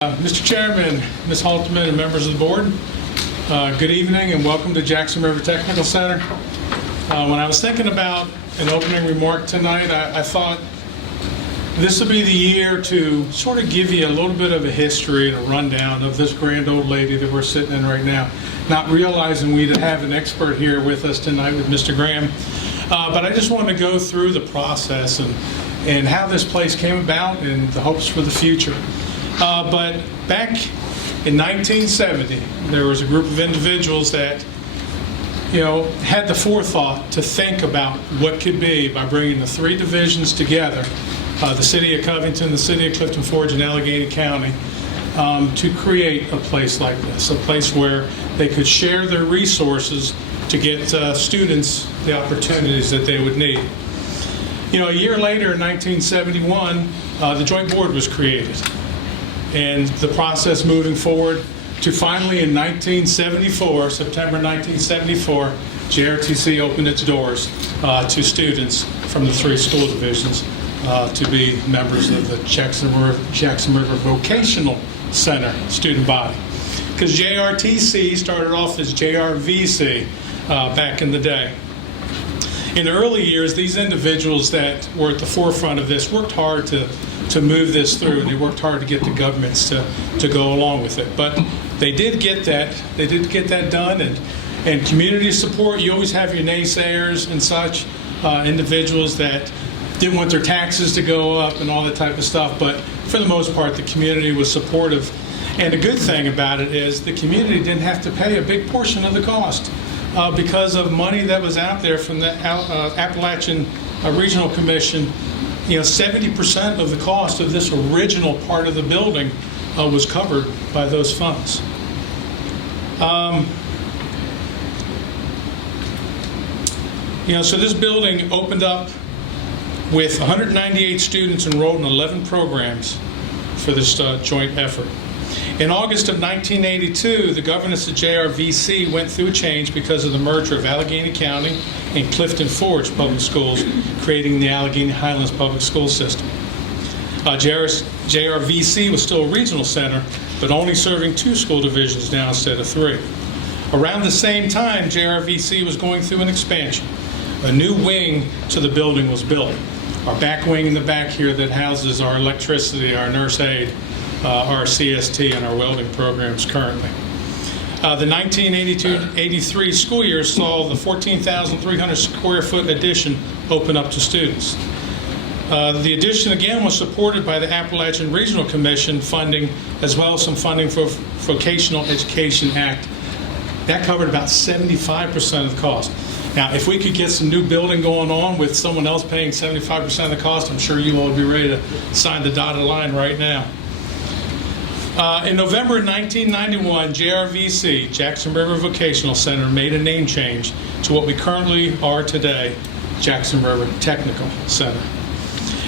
Mr. Chairman, Ms. Haltman, and members of the board, good evening and welcome to Jackson River Technical Center. When I was thinking about an opening remark tonight, I thought this would be the year to sort of give you a little bit of a history and a rundown of this grand old lady that we're sitting in right now, not realizing we'd have an expert here with us tonight with Mr. Graham. But I just wanted to go through the process and how this place came about and the hopes for the future. But back in 1970, there was a group of individuals that, had the forethought to think about what could be by bringing the three divisions together, the city of Covington, the city of Clifton Forge, and Alleghany County, to create a place like this, a place where they could share their resources to get students the opportunities that they would need. A year later, in 1971, the Joint Board was created. And the process moving forward to finally in 1974, September 1974, JRTC opened its doors to students from the three school divisions to be members of the Jackson River Vocational Center student body. Because JRTC started off as JRVC back in the day. In the early years, these individuals that were at the forefront of this worked hard to move this through. They worked hard to get the governments to go along with it. But they did get that. They did get that done. And community support, you always have your naysayers and such, individuals that didn't want their taxes to go up and all that type of stuff. But for the most part, the community was supportive. And the good thing about it is the community didn't have to pay a big portion of the cost because of money that was out there from the Appalachian Regional Commission. 70% of the cost of this original part of the building was covered by those funds. So this building opened up with 198 students enrolled in 11 programs for this joint effort. In August of 1982, the governance of JRVC went through a change because of the merger of Alleghany County and Clifton Forge Public Schools, creating the Alleghany Highlands Public School System. JRVC was still a regional center, but only serving 2 school divisions now instead of 3. Around the same time, JRVC was going through an expansion. A new wing to the building was built. Our back wing in the back here that houses our electricity, our nurse aid, our CST, and our welding programs currently. The 1982-83 school year saw the 14,300 square foot addition open up to students. The addition again was supported by the Appalachian Regional Commission funding, as well as some funding for Vocational Education Act. That covered about 75% of the cost. Now, if we could get some new building going on with someone else paying 75% of the cost, I'm sure you all would be ready to sign the dotted line right now. In November 1991, JRVC, Jackson River Vocational Center, made a name change to what we currently are today, Jackson River Technical Center.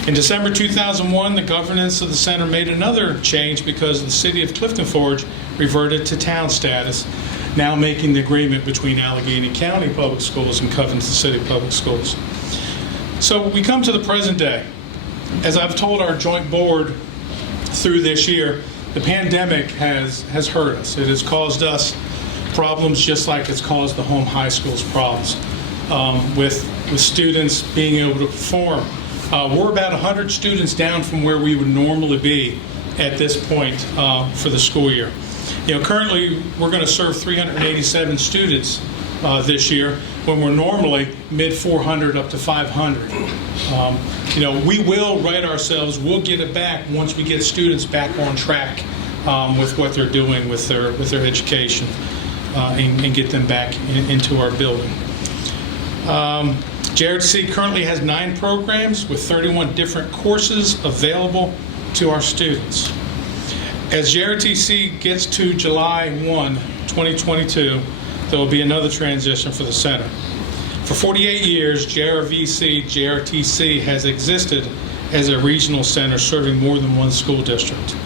In December 2001, the governance of the center made another change because the city of Clifton Forge reverted to town status, now making the agreement between Alleghany County Public Schools and Covington City Public Schools. So we come to the present day. As I've told our joint board through this year, the pandemic has hurt us. It has caused us problems just like it's caused the home high schools problems with students being able to perform. We're about 100 students down from where we would normally be at this point for the school year. Currently we're going to serve 387 students this year when we're normally mid 400 up to 500. We will right ourselves. We'll get it back once we get students back on track with what they're doing with their education and get them back into our building. JRTC currently has 9 programs with 31 different courses available to our students. As JRTC gets to July 1, 2022, there will be another transition for the center. For 48 years, JRTC has existed as a regional center serving more than one school district.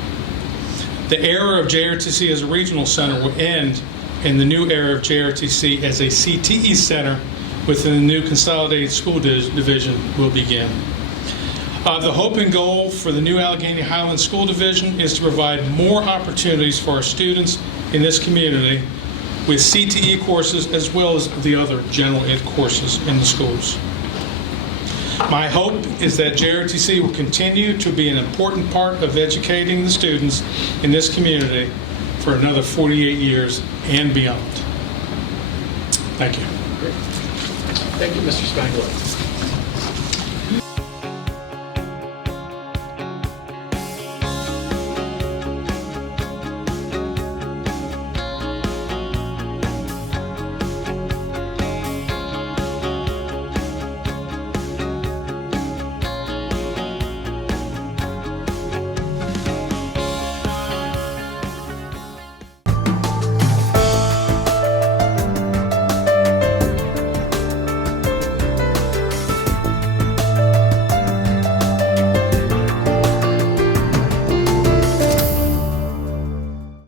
The era of JRTC as a regional center will end, and the new era of JRTC as a CTE center within the new consolidated school division will begin. The hope and goal for the new Alleghany Highlands School Division is to provide more opportunities for our students in this community with CTE courses as well as the other general ed courses in the schools. My hope is that JRTC will continue to be an important part of educating the students in this community for another 48 years and beyond. Thank you. Great. Thank you, Mr. Spangler.